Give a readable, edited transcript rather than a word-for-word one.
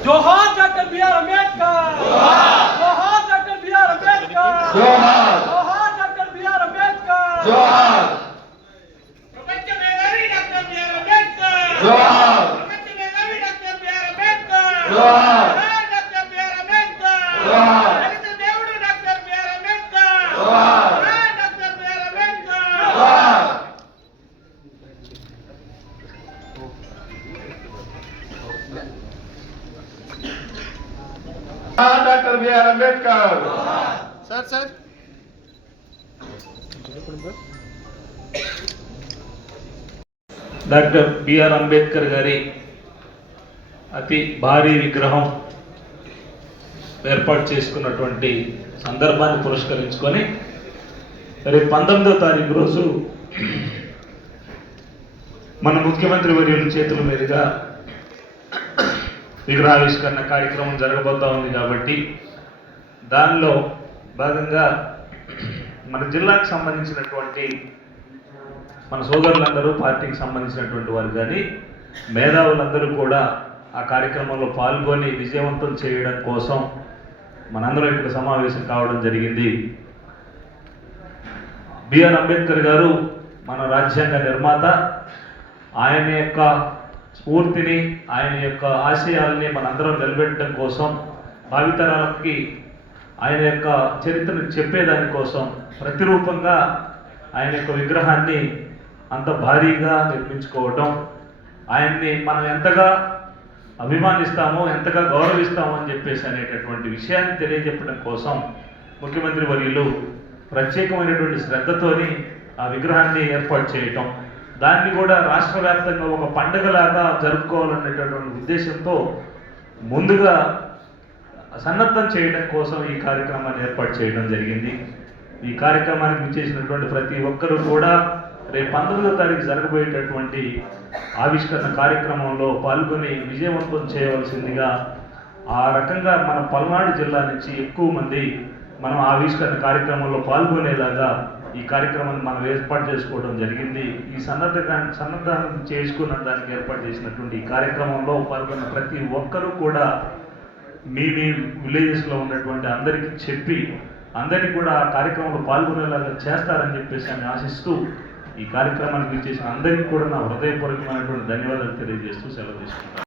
जोहार doctor B R. Ambedkar, जोहार doctor B R. Ambedkar, जोहार डॉक्टर बी.आर. अंबेडकर, प्रपंच मेधावी डॉक्टर बी.आर. अंबेडकर, प्रपंच मेधावी doctor B R. Ambedkar, doctor B R. Ambedkar, दलित దేవుడు doctor B R. Ambedkar, doctor B R. Ambedkar. Doctor BR Ambedkar sir doctor BR Ambedkar గారి అతి భారీ విగ్రహం ఏర్పాటు చేసుకున్నటువంటి సందర్భాన్ని పురస్కరించుకొని రేపు 19వ తారీఖు రోజు మన ముఖ్యమంత్రి వర్యుల చేతుల మీదుగా విగ్రహావిష్కరణ కార్యక్రమం జరగబోతా ఉంది కాబట్టి దానిలో భాగంగా మన జిల్లాకు సంబంధించినటువంటి మన సోదరులందరూ పార్టీకి సంబంధించినటువంటి వారు కానీ మేధావులందరూ కూడా ఆ కార్యక్రమంలో పాల్గొని విజయవంతం చేయడం కోసం మనందరం ఇక్కడ సమావేశం కావడం జరిగింది. బిఆర్ అంబేద్కర్ గారు మన రాజ్యాంగ నిర్మాత. ఆయన యొక్క స్ఫూర్తిని, ఆయన యొక్క ఆశయాల్ని మనందరం నిలబెట్టడం కోసం, భావితరాలకి ఆయన యొక్క చరిత్రను చెప్పేదానికోసం ప్రతిరూపంగా ఆయన యొక్క విగ్రహాన్ని అంత భారీగా నిర్మించుకోవటం, ఆయన్ని మనం ఎంతగా అభిమానిస్తామో, ఎంతగా గౌరవిస్తామో అని చెప్పేసి అనేటటువంటి విషయాన్ని తెలియజెప్పడం కోసం ముఖ్యమంత్రి వర్యులు ప్రత్యేకమైనటువంటి శ్రద్ధతోని ఆ విగ్రహాన్ని ఏర్పాటు చేయటం, దాన్ని కూడా రాష్ట్ర వ్యాప్తంగా ఒక పండుగలాగా జరుపుకోవాలనేటటువంటి ఉద్దేశంతో ముందుగా సన్నద్ధం చేయడం కోసం ఈ కార్యక్రమాన్ని ఏర్పాటు చేయడం జరిగింది. ఈ కార్యక్రమానికి విచ్చేసినటువంటి ప్రతి ఒక్కరూ కూడా రేపు 19వ తారీఖు జరగబోయేటటువంటి ఆవిష్కరణ కార్యక్రమంలో పాల్గొని విజయవంతం చేయవలసిందిగా, ఆ రకంగా మన పల్నాడు జిల్లా నుంచి ఎక్కువ మంది మనం ఆవిష్కరణ కార్యక్రమంలో పాల్గొనేలాగా ఈ కార్యక్రమాన్ని మనం ఏర్పాటు చేసుకోవడం జరిగింది. ఈ సన్నద్ధం చేసుకున్న దానికి ఏర్పాటు చేసినటువంటి ఈ కార్యక్రమంలో పాల్గొన్న ప్రతి ఒక్కరూ కూడా మీ విలేజెస్లో ఉన్నటువంటి అందరికీ చెప్పి అందరినీ కూడా ఆ కార్యక్రమంలో పాల్గొనేలాగా చేస్తారని చెప్పేసి అని ఆశిస్తూ ఈ కార్యక్రమానికి చేసిన అందరికీ కూడా నా హృదయపూర్వకమైనటువంటి ధన్యవాదాలు తెలియజేస్తూ సెలవు తీసుకుంటాను.